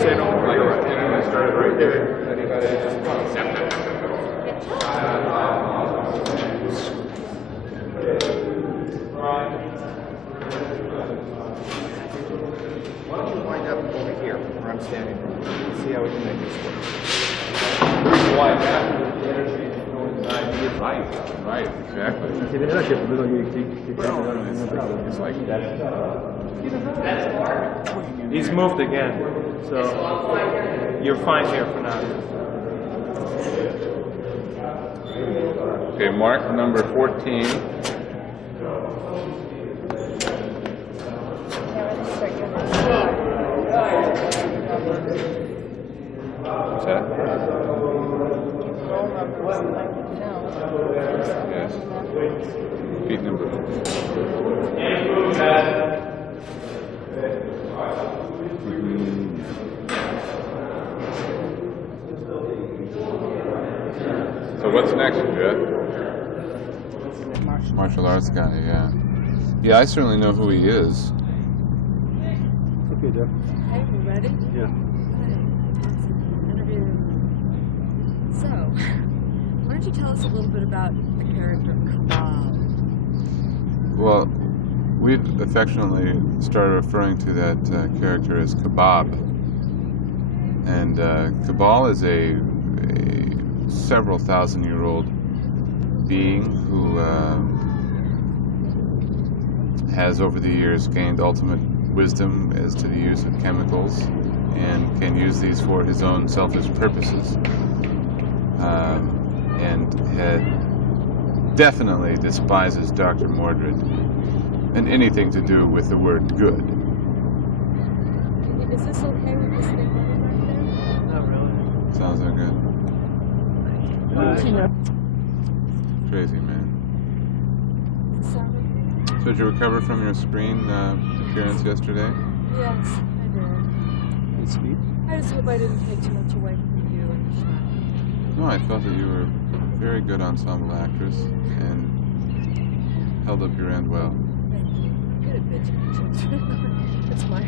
Say no more. And I started right there. Anybody just accept it. Why don't you wind up over here where I'm standing? See how we can make this work. Why that? The energy is going inside. Right, exactly. It's like that. He's moved again, so you're fine here for now. Okay, mark number 14. What's that? Yes. Feet number 4. So what's next, Jeff? Martial arts guy, yeah. Yeah, I certainly know who he is. Okay, Jeff. Okay, we ready? Yeah. Interview. So, why don't you tell us a little bit about the character Kabal? Well, we've affectionately started referring to that character as Kebab. And Kabal is a several thousand-year-old being who has over the years gained ultimate wisdom as to the use of chemicals and can use these for his own selfish purposes, and definitely despises Doctor Mordrid and anything to do with the word good. Is this okay with this thing right there? Not really. Sounds so good. Crazy, man. Sorry. So did you recover from your screen appearance yesterday? Yes, I did. Hey, Speed. I just hope I didn't take too much away from you and Sean. No, I felt that you were a very good ensemble actress and held up your end well. Thank you. Good at bitching. That's my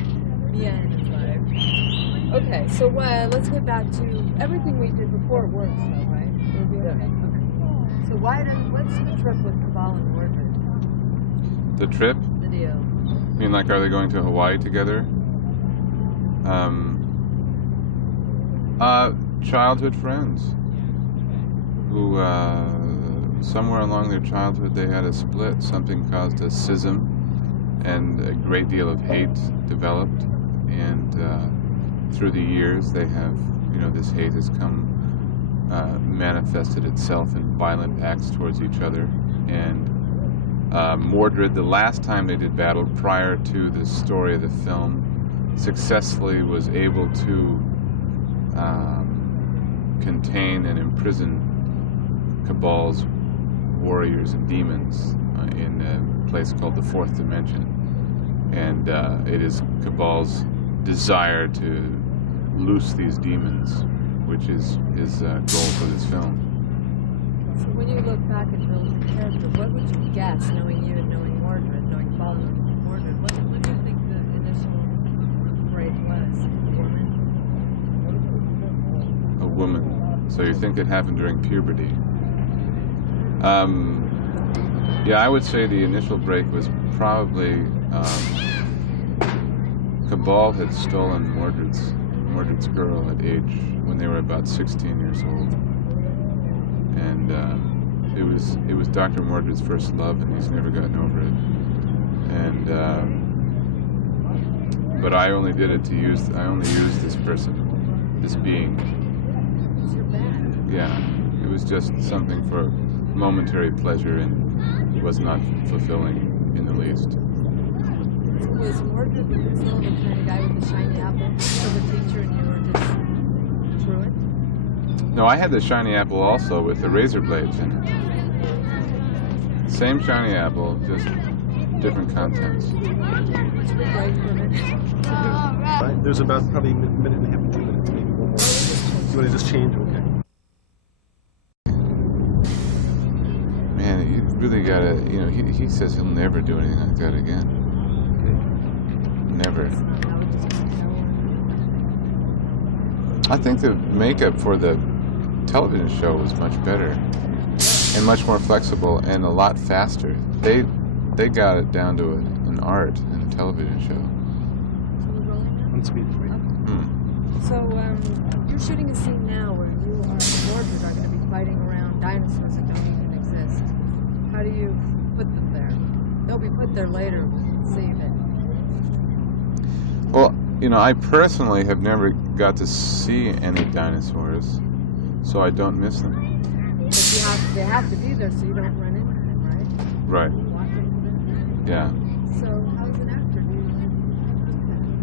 end of life. Okay, so let's get back to everything we did before works, though, right? Will be okay? Okay. So what's the trip with Kabal and Mordrid? The trip? The deal. I mean, like, are they going to Hawaii together? Childhood friends who, somewhere along their childhood, they had a split. Something caused a schism, and a great deal of hate developed. And through the years, they have, this hate has come, manifested itself in violent acts towards each other. And Mordrid, the last time they did battle prior to the story of the film, successfully was able to contain and imprison Kabal's warriors and demons in a place called the Fourth Dimension. And it is Kabal's desire to loose these demons, which is his goal for this film. So when you look back at your character, what would you guess, knowing you and knowing Mordrid, knowing Kabal and Mordrid, what do you think the initial break was? A woman. So you think it happened during puberty? Yeah, I would say the initial break was probably Kabal had stolen Mordrid's girl at age when they were about 16 years old, and it was Doctor Mordrid's first love, and he's never gotten over it. And but I only did it I only used this person, this being. Yeah, it was just something for momentary pleasure, and it was not fulfilling in the least. Was Mordrid still the kind of guy with the shiny apple for the teacher, and you were just truant? No, I had the shiny apple also with the razor blades in it. Same shiny apple, just different contents. There's about probably a minute and a half, 2 minutes, maybe one more. You want to just change? Okay. Man, you really gotta, he says he'll never do anything like that again. actor. I think the makeup for the television show was much better and much more flexible and a lot faster. They got it down to an art in a television show. On speed 3. So you're shooting a scene now where you and Mordrid are going to be fighting around dinosaurs that don't even exist. How do you put them there? They'll be put there later, but save it. Well, you know, I personally have never got to see any dinosaurs, so I don't miss them. But they have to be there so you don't run into them, right? Right. Walk into them. Yeah. So how is an actor? Do you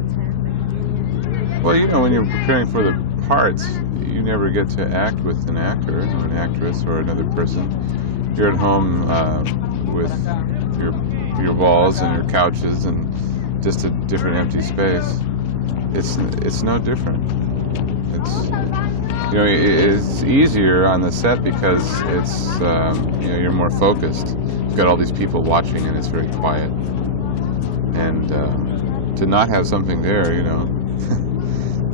pretend? Well, you know, when you're preparing for the parts, you never get to act with an actor or an actress or another person. You're at home with your walls and your couches and just a different empty space. It's no different. It's easier on the set because it's you're more focused. You've got all these people watching and it's very quiet. And to not have something there, you know,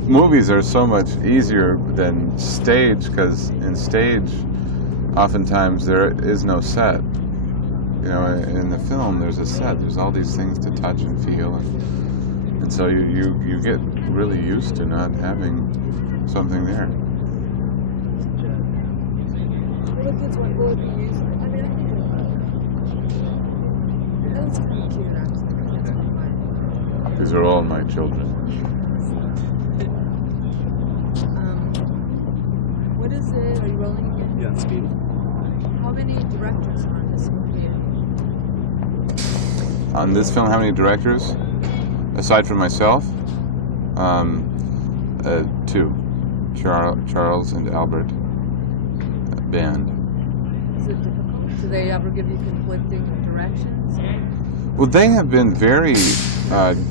movies are so much easier than stage because in stage, oftentimes there is no set. You know, in the film, there's a set. There's all these things to touch and feel, and so you get really used to not having something there. Will it be used? I mean, that's kind of cute, actually. That's fine. These are all my children. What is it? Are you rolling again? Yeah, speed. How many directors are on this movie? On this film, how many directors? Aside from myself? 2. Charles and Albert. Band. Is it difficult? Do they ever give you conflicting directions? Well, they have been very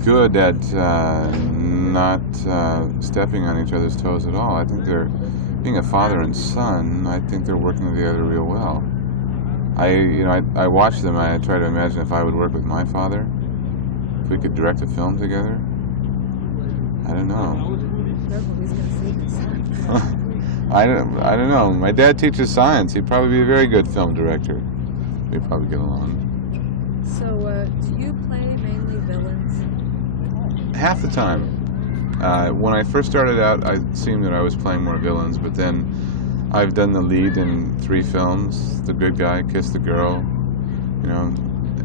good at not stepping on each other's toes at all. I think they're, being a father and son, I think they're working together real well. I watch them. I try to imagine if I would work with my father, if we could direct a film together. I don't know. Careful, he's going to see this. I don't know. My dad teaches science. He'd probably be a very good film director. We'd probably get along. So, do you play mainly villains? Half the time. When I first started out, it seemed that I was playing more villains, but then I've done the lead in 3 films: The Good Guy, Kiss the Girl, you know,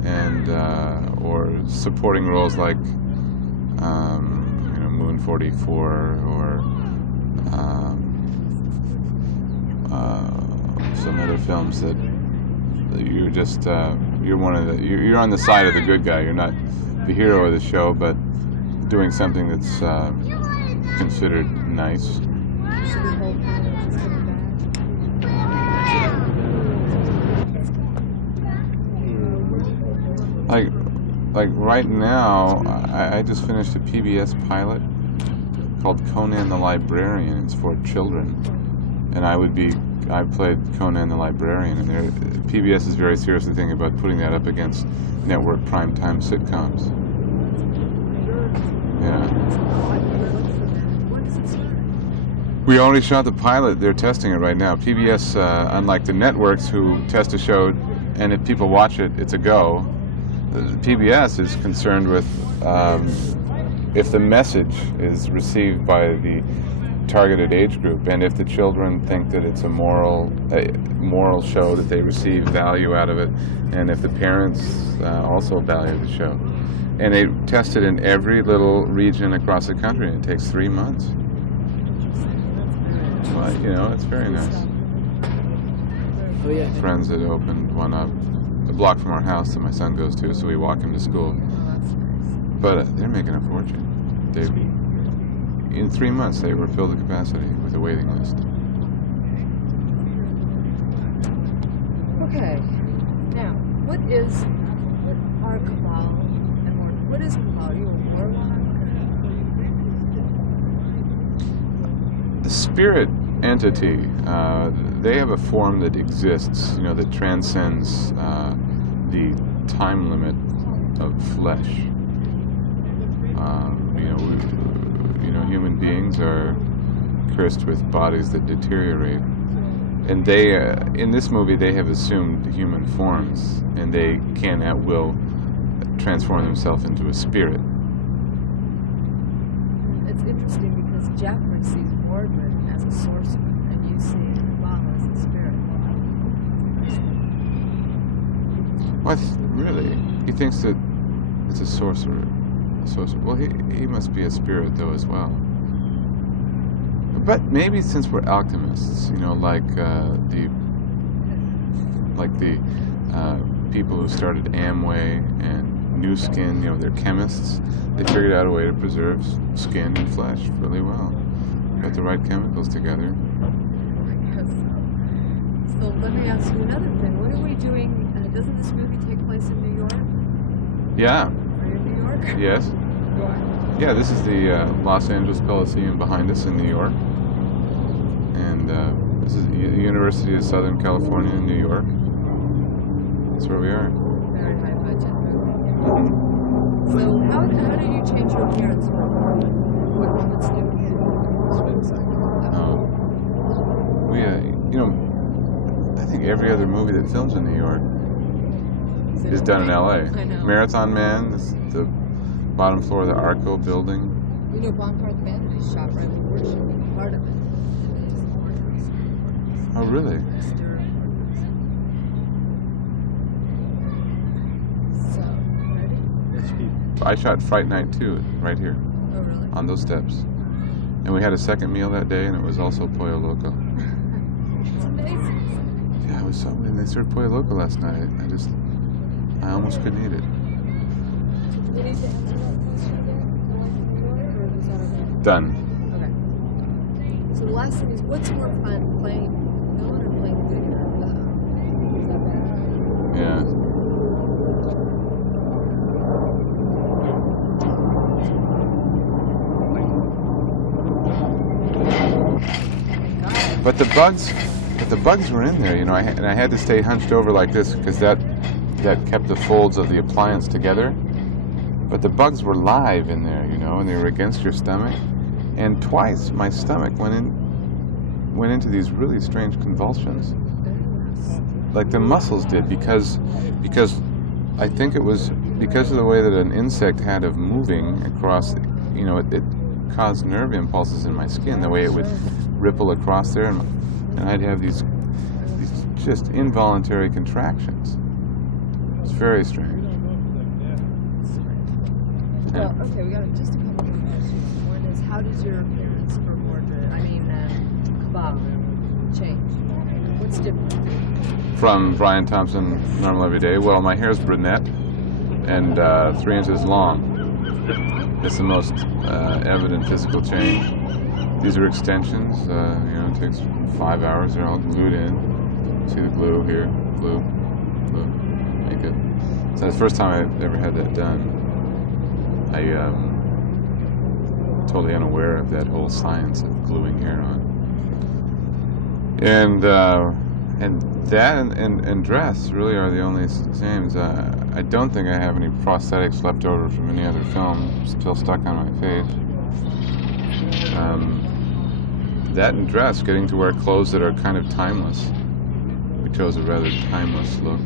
and or supporting roles like Moon 44 or some other films that you're just you're on the side of the good guy. You're not the hero of the show, but doing something that's considered nice. Should we hold hands and back? Like right now, I just finished a PBS pilot called Conan the Librarian. It's for children, and I played Conan the Librarian, and PBS is very seriously thinking about putting that up against network primetime sitcoms. Yeah. When does it start? We already shot the pilot. They're testing it right now. PBS, unlike the networks who test a show, and if people watch it, it's a go. PBS is concerned with if the message is received by the targeted age group, and if the children think that it's a moral show, that they receive value out of it, and if the parents also value the show. And they test it in every little region across the country, and it takes 3 months. Well, you know, it's very nice. Oh yeah. Friends that opened one up a block from our house that my son goes to, so we walk him to school. But they're making a fortune. In 3 months, they were filled to capacity with a waiting list. Okay. Now, what is our cabal and more? What is cabal? You a warlock? The spirit entity, they have a form that exists, you know, that transcends the time limit of flesh. Human beings are cursed with bodies that deteriorate. And they, in this movie, they have assumed human forms, and they can at will transform themselves into a spirit. It's interesting because Jeffrey sees Mordrid as a sorcerer, and you see Bob as a spirit. What? Really? He thinks that it's a sorcerer. Well, he must be a spirit, though, as well. But maybe since we're alchemists, like the people who started Amway and New Skin, they're chemists. They figured out a way to preserve skin and flesh really well. Got the right chemicals together. So let me ask you another thing. What are we doing? Doesn't this movie take place in New York? Yeah. Are you in New York? Yes. Yeah, this is the Los Angeles Coliseum behind us in New York. And this is the University of Southern California in New York. That's where we are. Very high budget movie. So how did you change your appearance for Mordrid? What's new? I think every other movie that films in New York is done in LA. I know. Marathon Man, this is the bottom floor of the Arco building. Bonfire the Bandit is shot right before shooting part of it. Oh, really? So, ready? I shot Fright Night 2 right here, Oh, really? on those steps. And we had a second meal that day, and it was also Pollo Loco. It's amazing. Yeah, it was so good. They served Pollo Loco last night. I almost couldn't eat it. Do we need to answer that question again? Or is that okay? Done. Okay. So the last thing is, what's more fun, playing villain or playing good? Is that better? Yeah. But the bugs were in there, and I had to stay hunched over like this because that kept the folds of the appliance together. But the bugs were live in there, and they were against your stomach. And twice my stomach went into these really strange convulsions, like the muscles did, because I think it was because of the way that an insect had of moving across. It caused nerve impulses in my skin, the way it would ripple across there, and I'd have these just involuntary contractions. It's very strange. Well, okay, we got just a couple more questions. One is, how does your appearance for Mordrid, Kebab, change? What's different? From Brian Thompson, Normal Every Day, well, my hair's brunette and 3 inches long. It's the most evident physical change. These are extensions. It takes 5 hours. They're all glued in. See the glue here? Glue. Make it. So it's the first time I've ever had that done. I totally unaware of that whole science of gluing hair on. And that and dress really are the only same. I don't think I have any prosthetics left over from any other film still stuck on my face. That and dress, getting to wear clothes that are kind of timeless. We chose a rather timeless look.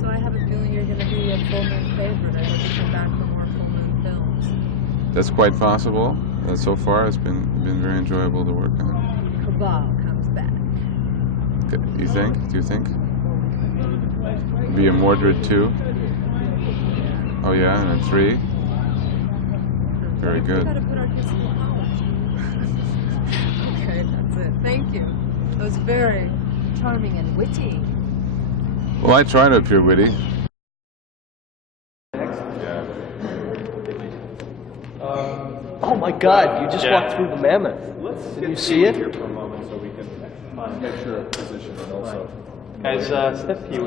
So I have a feeling you're going to be a full moon favorite. I hope you come back for more full moon films. That's quite possible. So far, it's been very enjoyable to work on. Cabal comes back. You think? Do you think? Be a Mordrid 2? Oh yeah, and a 3? Very good. We got to put our kids through college. Okay, that's it. Thank you. That was very charming and witty. Well, I try to appear witty. Oh my God! You just walked through the mammoth. Did you see it? Here for a moment so we can make sure of position and also. Guys, step to you.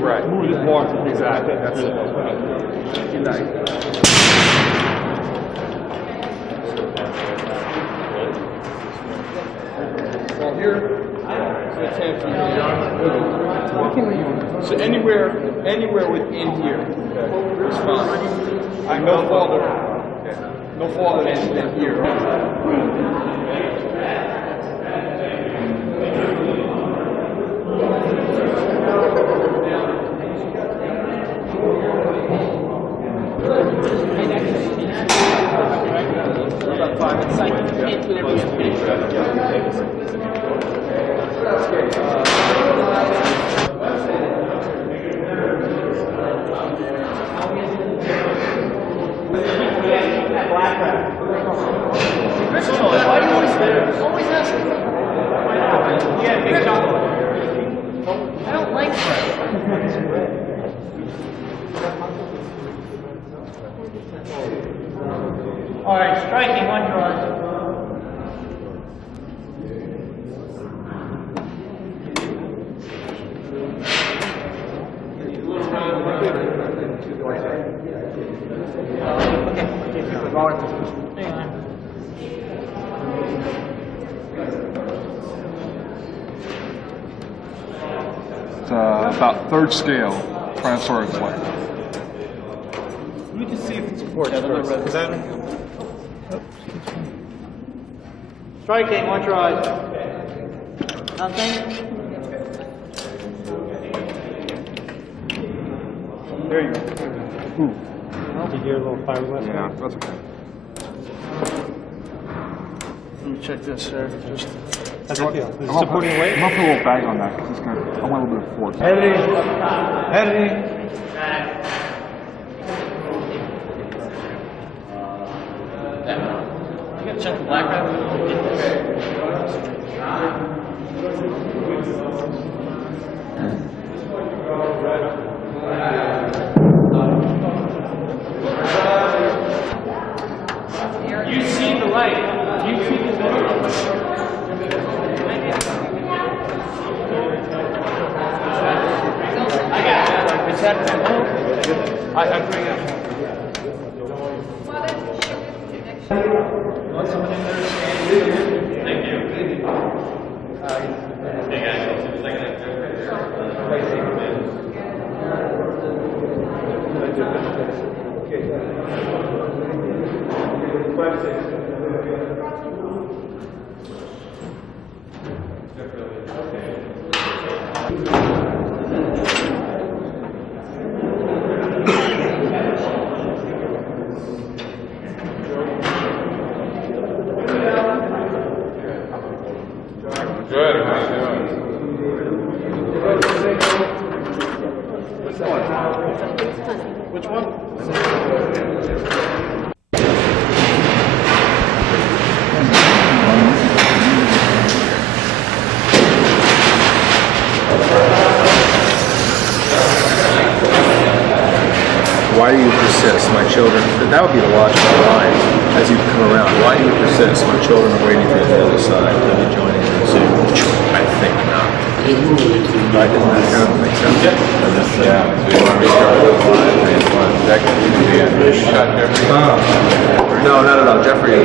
Right. More, exactly. That's it. Well, here, so anywhere within here is fine. No farther than here. All right, striking one draw. About third scale, Tyrannosaurus like. Let me just see if it supports first. Is that... Striking one draw. Nothing. There you go. Did you hear a little fiberglass? Yeah, that's okay. Let me check this, sir. Just How's it feel? Is it supporting weight? I'm gonna put a little bag on that because it's gonna. I want a little bit of force. Heavy. You gotta check the black rabbit. You see the light. You see the light. I got it. Is that I bring it. Thank you. Hey guys, Good. How you doing? Which one? Why do you persist, my children? That would be the logical line as you come around. Why do you persist? My children are waiting for you on the other side. They'll be joining you soon. I think not. Right? Doesn't that kind of make sense? Yeah. So you want to restart with that could be the end. You shot Jeffrey? No, not at all. Jeffrey is.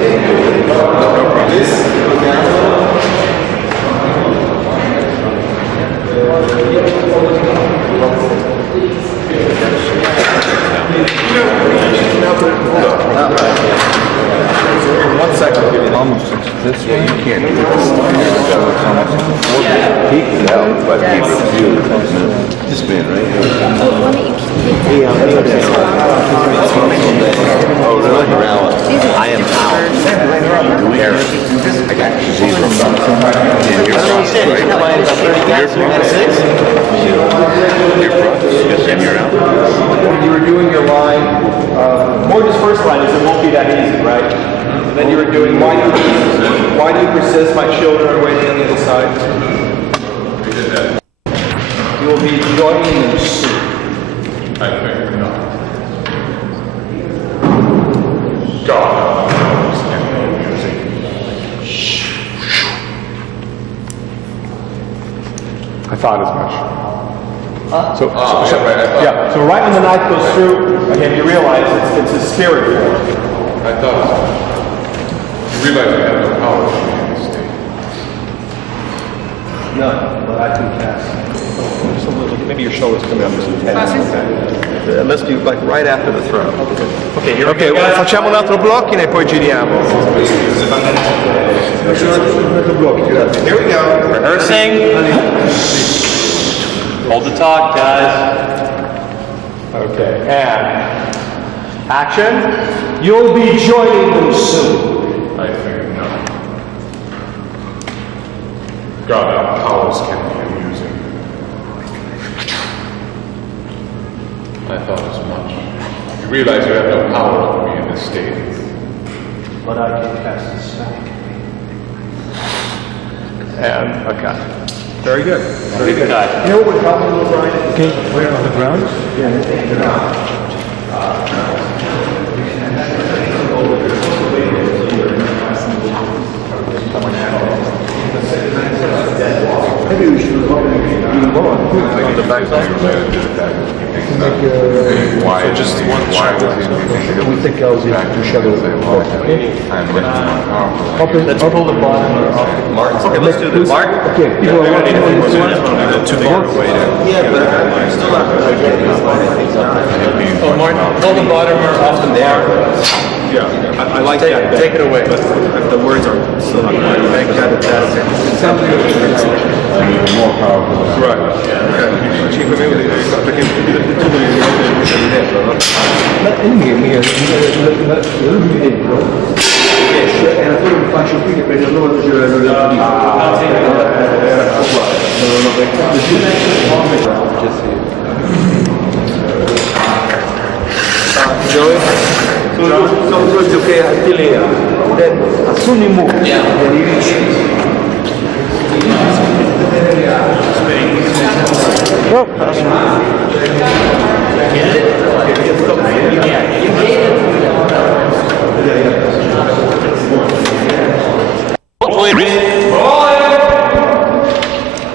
No problem. In 1 second, I'll give you almost this way. You can't do this. He can help, but he refused. This man right here. Oh, really? I am out. Eric. I got 0. And your process, right? Your process. And you're out. When you were doing your line, Mordrid's first line is it won't be that easy, right? And then you were doing, why do you persist? My children are waiting on the other side. We did that. You will be joining them soon. I think not. God knows any music. I thought as much. So right when the knife goes through, again, you realize it's a spirit form. I thought as much. You realize you have no power to be in this state. None, but I can cast. Just a little, maybe your shoulders come up just a tad. It must be like right after the throw. Okay, here we go. Facciamo un altro blocking e poi giriamo. Here we go. Rehearsing. Hold the talk, guys. Okay, and action. You'll be joining them soon. I think not. God, our powers can be amusing. I thought as much. You realize you have no power over me in this state. But I can cast a spell. And, okay. Very good. Very good. You know what would help me a little, Brian? Okay, where on the ground? Yeah, take it out. Maybe we should go on the backside. Why just one shot? We take out the shadow. Let's pull the bottom off. Okay, let's do this. Mark? Okay, people are watching. Too far away there. Yeah, but I'm still not really getting this line. Oh, Martin, pull the bottom off the bar. Yeah, I like that. Take it away. But the words are still not quite. Thank God that's More powerful. right. Ma lui dentro esce e ancora mi faccio qui che per il loro era Joey? Sono giochi a Tilea. Sono in mucchia.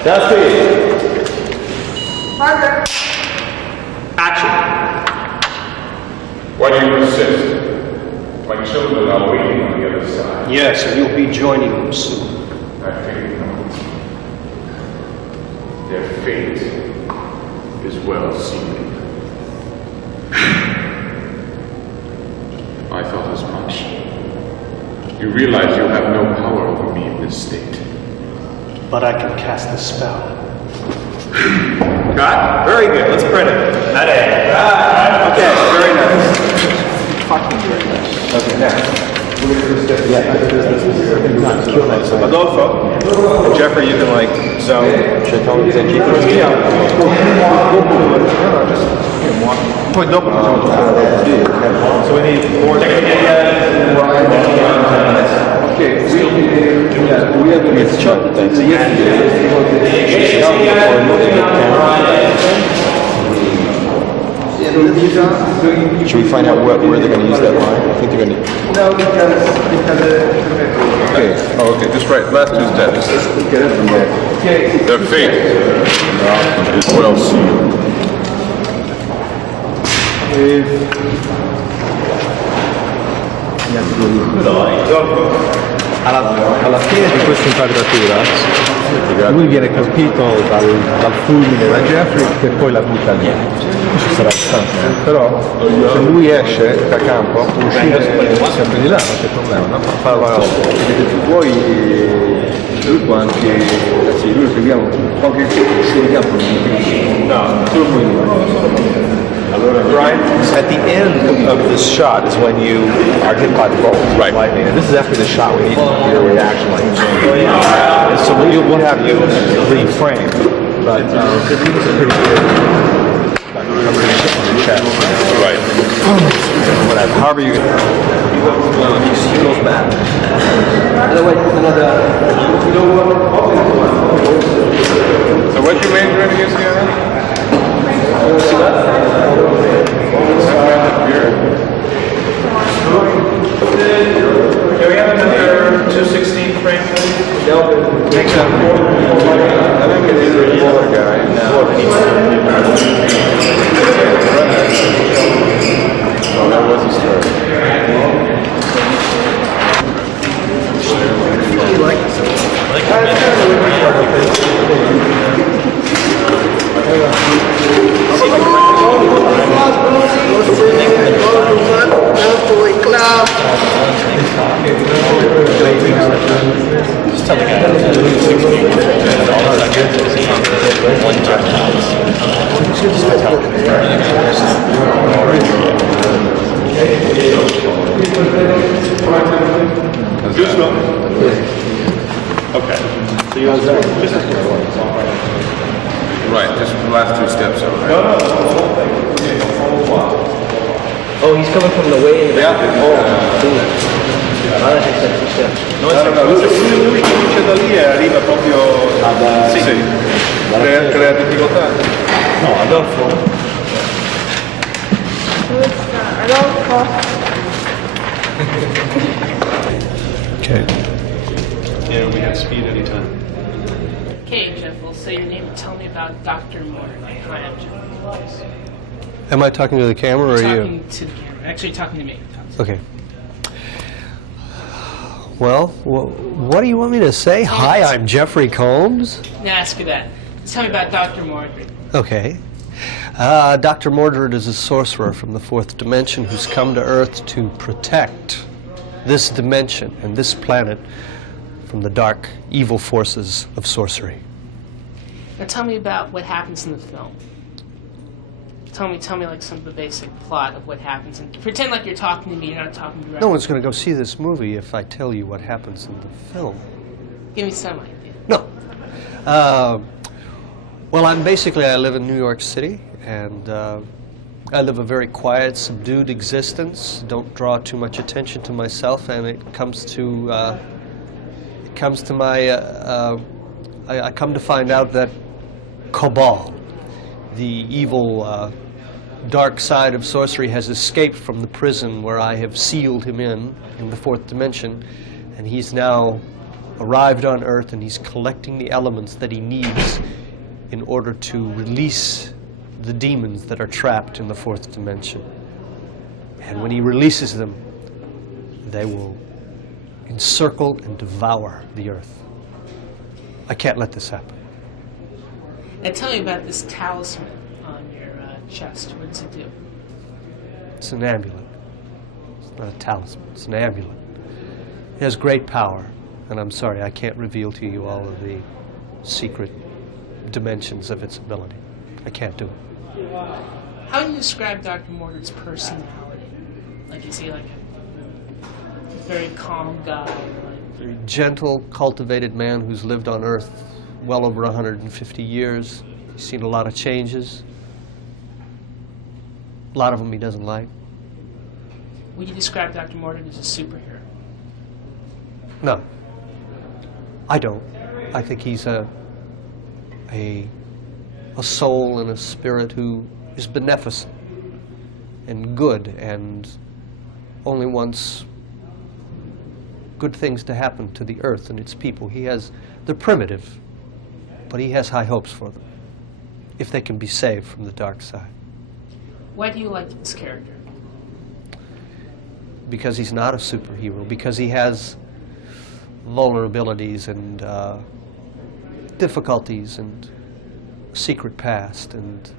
That's it. Action! Why do you persist? My children are waiting on the other side. Yes, and you'll be joining them soon. I figured not. Their fate is well sealed. I thought as much. You realize you have no power over me in this state. But I can cast a spell. Got? Very good. Let's print it. That A. Okay, very nice. Fucking very nice. Okay, now. Adolfo. Jeffrey, you can like zone. Should I tell him to keep it? Yeah. Poi dopo facciamo tutto. So we need more. Okay, we have to get shot Should we find out where they're going to use that line? I think they're going to... No, because Okay. Oh, okay, just right. Last two steps. Their fate is well sealed. Alla fine di questa inquadratura lui viene colpito dal fulmine da Jeffrey che poi la butta lì. Ci sarà abbastanza. Però se lui esce da campo può uscire sempre di là, non c'è problema, no? Poi lui può anche... Sì, lui seguiamo qualche uscire di campo. no, solo noi. Brian, at the end of this shot is when you are hit by the bolt, right? Lightning, and this is after the shot. We need your reaction, like. And so we'll have you reframe, but it was a pretty good. Right. whatever. However you. He goes back. Otherwise, another. So what's your major in again, Sienna? Can we have another 216 frame, please? Take that. I think it's the other guy. Oh, that was the story. Just tell the guy that 216 and all that one time. Okay. Right, just the last two steps over. Oh, he's coming from the way in the back. No, lui comincia da lì e arriva proprio sì. Crea difficoltà. No, Adolfo. Okay. Yeah, we have speed anytime. Okay, Jeff, we'll say your name and tell me about Dr. Mordrid. Hi, I'm Jeff. Am I talking to the camera or are you? Talking to the camera. Actually, talking to me. Okay. Well, what do you want me to say? Hi, I'm Jeffrey Combs. Now ask you that. Tell me about Dr. Mordrid. Okay. Dr. Mordrid is a sorcerer from the fourth dimension who's come to Earth to protect this dimension and this planet from the dark, evil forces of sorcery. Now tell me about what happens in the film. Tell me like some of the basic plot of what happens. And pretend like you're talking to me, you're not talking directly. No one's going to go see this movie if I tell you what happens in the film. Give me some idea. No. Well, I live in New York City, and I live a very quiet, subdued existence. Don't draw too much attention to myself, and I come to find out that Cabal, the evil dark side of sorcery, has escaped from the prison where I have sealed him in the fourth dimension, and he's now arrived on Earth, and he's collecting the elements that he needs in order to release the demons that are trapped in the fourth dimension. And when he releases them, they will encircle and devour the Earth. I can't let this happen. Now tell me about this talisman on your chest. What does it do? It's an amulet. It's not a talisman. It's an amulet. It has great power, and I'm sorry, I can't reveal to you all of the secret dimensions of its ability. I can't do it. How do you describe Dr. Mordrid's personality? Like, is he like a very calm guy? Or like Very gentle, cultivated man who's lived on Earth well over 150 years. He's seen a lot of changes. A lot of them he doesn't like. would you describe Dr. Mordrid as a superhero? No. I don't. I think he's a soul and a spirit who is beneficent and good and only wants good things to happen to the earth and its people. They're primitive, but he has high hopes for them if they can be saved from the dark side. Why do you like this character? Because he's not a superhero, because he has vulnerabilities and difficulties and secret past, and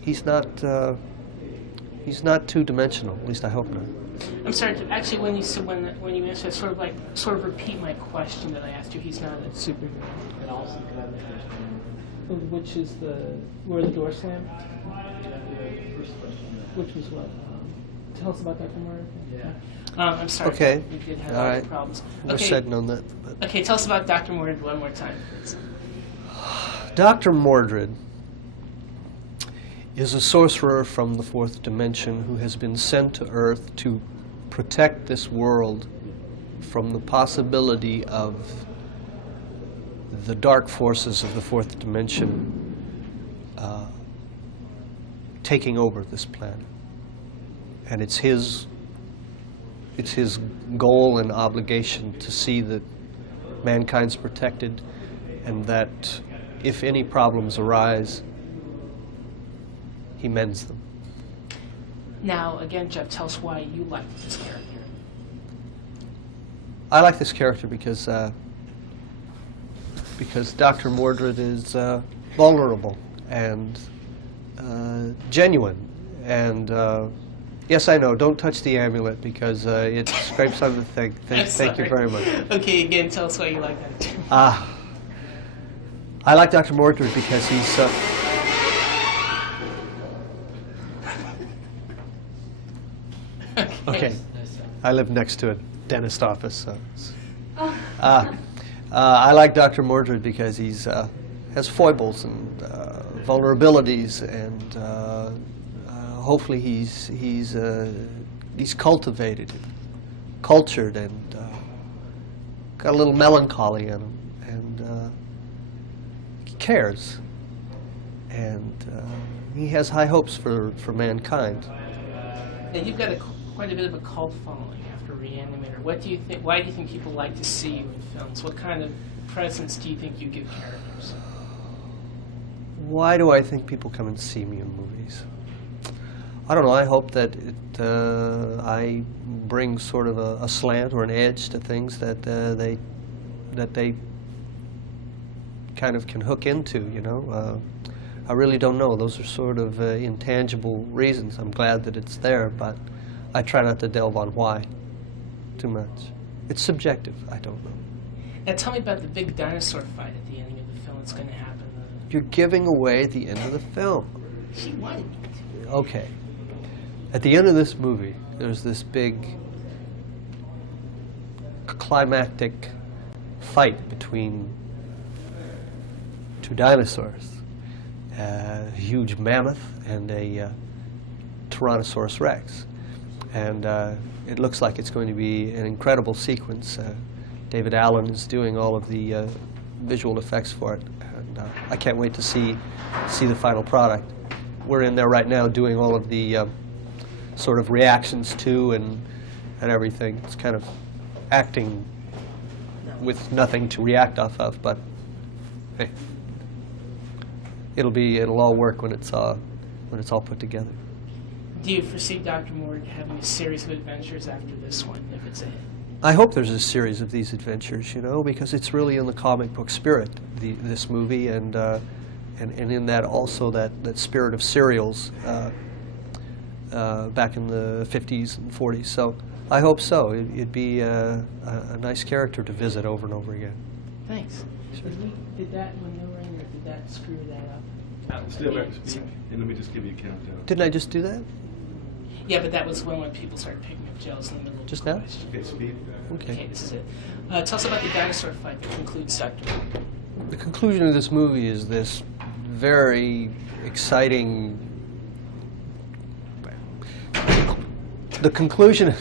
he's not two-dimensional. At least I hope not. I'm sorry. Actually, when you said when you answered, sort of repeat my question that I asked you. He's not a superhero. Which is where the door slammed. Which was what? Tell us about Dr. Mordrid. Yeah. I'm sorry. Okay. We did have all right. problems. We're Okay. setting on that. But. Okay. Tell us about Dr. Mordrid one more time, please. Dr. Mordrid is a sorcerer from the fourth dimension who has been sent to Earth to protect this world from the possibility of the dark forces of the fourth dimension taking over this planet. And it's his goal and obligation to see that mankind's protected, and that if any problems arise, he mends them. Now, again, Jeff, tell us why you like this character. I like this character because Doctor Mordrid is vulnerable and genuine. And yes, I know, don't touch the amulet because it scrapes on the thing. Thank you very much. Okay, again, tell us why you like that. I like Dr. Mordrid because he's... Okay, I live next to a dentist office, so... I like Dr. Mordrid because he's has foibles and vulnerabilities, and hopefully he's cultivated, and cultured, and got a little melancholy in him, and he cares, and he has high hopes for mankind. Now, you've got quite a bit of a cult following after Reanimator. What do you think? Why do you think people like to see you in films? What kind of presence do you think you give characters? Why do I think people come and see me in movies? I don't know. I hope that I bring sort of a slant or an edge to things that they kind of can hook into. You know, I really don't know. Those are sort of intangible reasons. I'm glad that it's there, but I try not to delve on why too much. It's subjective. I don't know. Now, tell me about the big dinosaur fight at the ending of the film. It's going to happen. You're giving away the end of the film. She wanted me to. Okay. At the end of this movie, there's this big climactic fight between two dinosaurs, a huge mammoth and a Tyrannosaurus Rex. And it looks like it's going to be an incredible sequence. David Allen is doing all of the visual effects for it. And I can't wait to see the final product. We're in there right now doing all of the sort of reactions to and everything. It's kind of acting with nothing to react off of, but hey, it'll all work when it's all put together. Do you foresee Dr. Mordrid having a series of adventures after this one, if it's a hit? I hope there's a series of these adventures, you know, because it's really in the comic book spirit, this movie, and in that also that spirit of serials back in the 50s and 40s. So I hope so. It'd be a nice character to visit over and over again. Thanks. Sure. Did that maneuvering, or did that screw that up? Still back to speak, and let me just give you a countdown. Didn't I just do that? Yeah, but that was when people started picking up gels in the middle of Just the now? question. Okay, speed. Okay, this is it. Tell us about the dinosaur fight that concludes Dr. Mordrid. The conclusion of this movie is this very exciting... The conclusion...